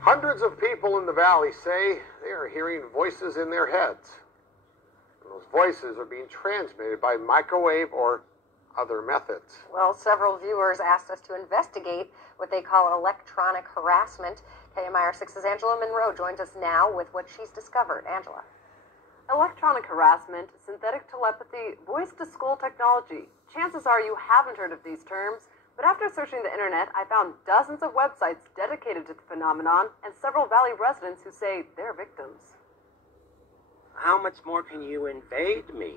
Hundreds of people in the valley say they are hearing voices in their heads. And those voices are being transmitted by microwave or other methods. Well, several viewers asked us to investigate what they call electronic harassment. KMIR 6's Angela Monroe joins us now with what she's discovered. Angela. Electronic harassment, synthetic telepathy, voice-to-skull technology. Chances are you haven't heard of these terms, but after searching the internet, I found dozens of websites dedicated to the phenomenon and several Valley residents who say they're victims. How much more can you invade me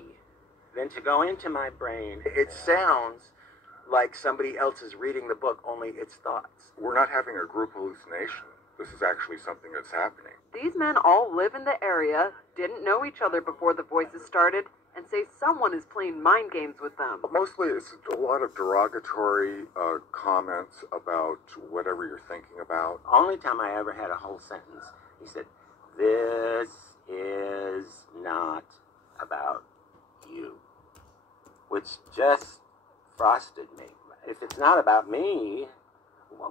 than to go into my brain? It sounds like somebody else is reading the book, only it's thoughts. We're not having a group hallucination. This is actually something that's happening. These men all live in the area, didn't know each other before the voices started, and say someone is playing mind games with them. Mostly it's a lot of derogatory comments about whatever you're thinking about. Only time I ever had a whole sentence, he said, "This is not about you," which just frosted me. If it's not about me,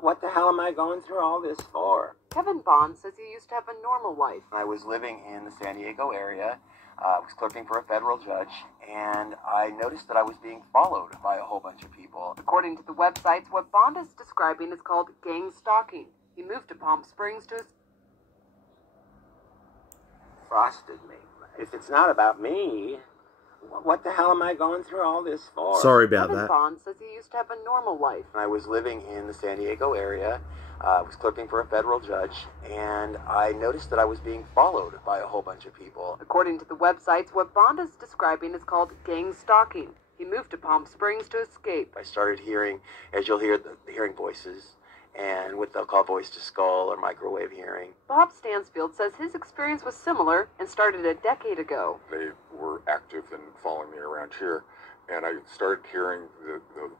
what the hell am I going through all this for? Kevin Bond says he used to have a normal life. I was living in the San Diego area. I was clerking for a federal judge, and I noticed that I was being followed by a whole bunch of people. According to the websites, what Bond is describing is called gangstalking. He moved to Palm Springs to... Frosted me. If it's not about me, what the hell am I going through all this for? Sorry about Kevin that. Bond says he used to have a normal life. I was living in the San Diego area. I was clerking for a federal judge, and I noticed that I was being followed by a whole bunch of people. According to the websites, what Bond is describing is called gangstalking. He moved to Palm Springs to escape. I started hearing, as you'll hear, hearing voices, and what they'll call voice-to-skull or microwave hearing. Bob Stansfield says his experience was similar and started a decade ago. They were active in following me around here, and I started hearing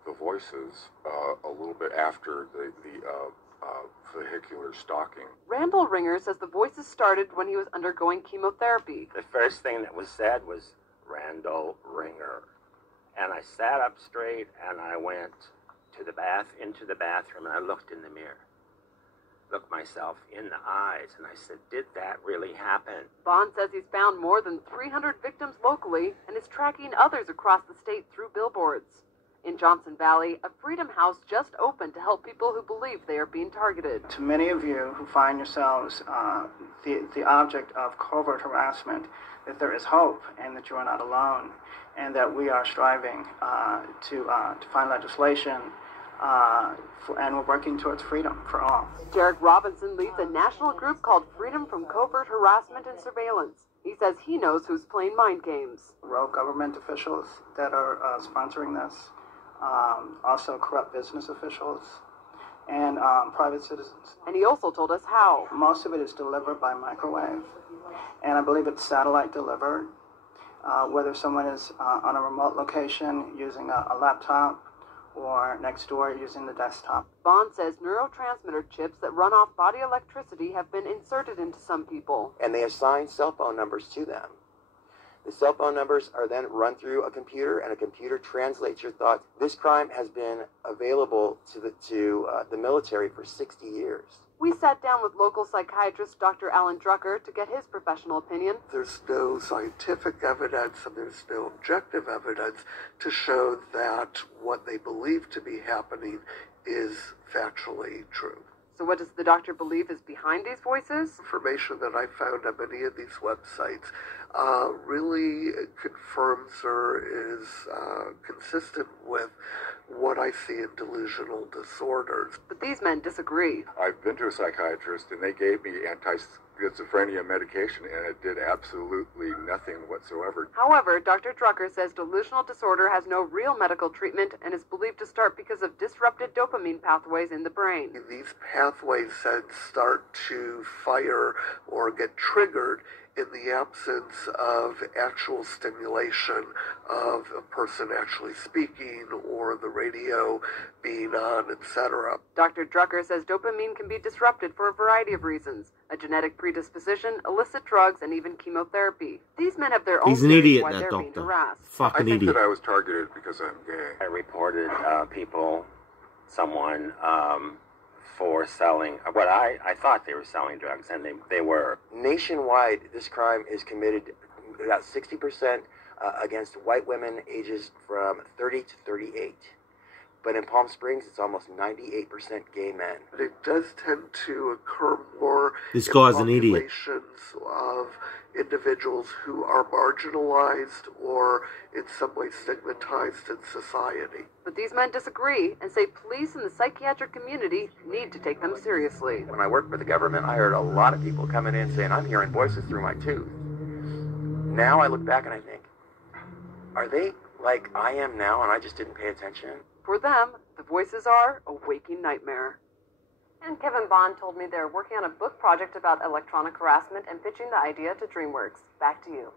the voices a little bit after the vehicular stalking. Randall Ringer says the voices started when he was undergoing chemotherapy. The first thing that was said was, "Randall Ringer." And I sat up straight and I went into the bathroom, and I looked in the mirror. Looked myself in the eyes, and I said, did that really happen? Bond says he's found more than 300 victims locally and is tracking others across the state through billboards. In Johnson Valley, a Freedom House just opened to help people who believe they are being targeted. To many of you who find yourselves the object of covert harassment, that there is hope and that you are not alone, and that we are striving to find legislation and we're working towards freedom for all. Derek Robinson leads a national group called Freedom from Covert Harassment and Surveillance. He says he knows who's playing mind games. Rogue government officials that are sponsoring this, also corrupt business officials, and private citizens. And he also told us how. Most of it is delivered by microwave, and I believe it's satellite delivered, whether someone is on a remote location using a laptop or next door using the desktop. Bond says neurotransmitter chips that run off body electricity have been inserted into some people. And they assign cell phone numbers to them. The cell phone numbers are then run through a computer, and a computer translates your thoughts. This crime has been available to the military for 60 years. We sat down with local psychiatrist Dr. Alan Drucker to get his professional opinion. There's no scientific evidence and there's no objective evidence to show that what they believe to be happening is factually true. So what does the doctor believe is behind these voices? Information that I found on many of these websites really confirms or is consistent with what I see in delusional disorders. But these men disagree. I've been to a psychiatrist, and they gave me anti-schizophrenia medication, and it did absolutely nothing whatsoever. However, Dr. Drucker says delusional disorder has no real medical treatment and is believed to start because of disrupted dopamine pathways in the brain. These pathways then start to fire or get triggered in the absence of actual stimulation of a person actually speaking or the radio being on, etc. Dr. Drucker says dopamine can be disrupted for a variety of reasons: a genetic predisposition, illicit drugs, and even chemotherapy. These men have their own He's an idiot, why that they're doctor. being harassed. Fucking I think idiot. that I was targeted because I'm gay. I reported someone for selling what I thought they were selling drugs, and they were. Nationwide, this crime is committed about 60% against white women ages from 30 to 38. But in Palm Springs, it's almost 98% gay men. It does tend to occur more This in guy's an idiot. populations of individuals who are marginalized or in some way stigmatized in society. But these men disagree and say police and the psychiatric community need to take them seriously. When I worked for the government, I heard a lot of people coming in saying, I'm hearing voices through my tooth. Now I look back and I think, are they like I am now and I just didn't pay attention? For them, the voices are a waking nightmare. And Kevin Bond told me they're working on a book project about electronic harassment and pitching the idea to DreamWorks. Back to you.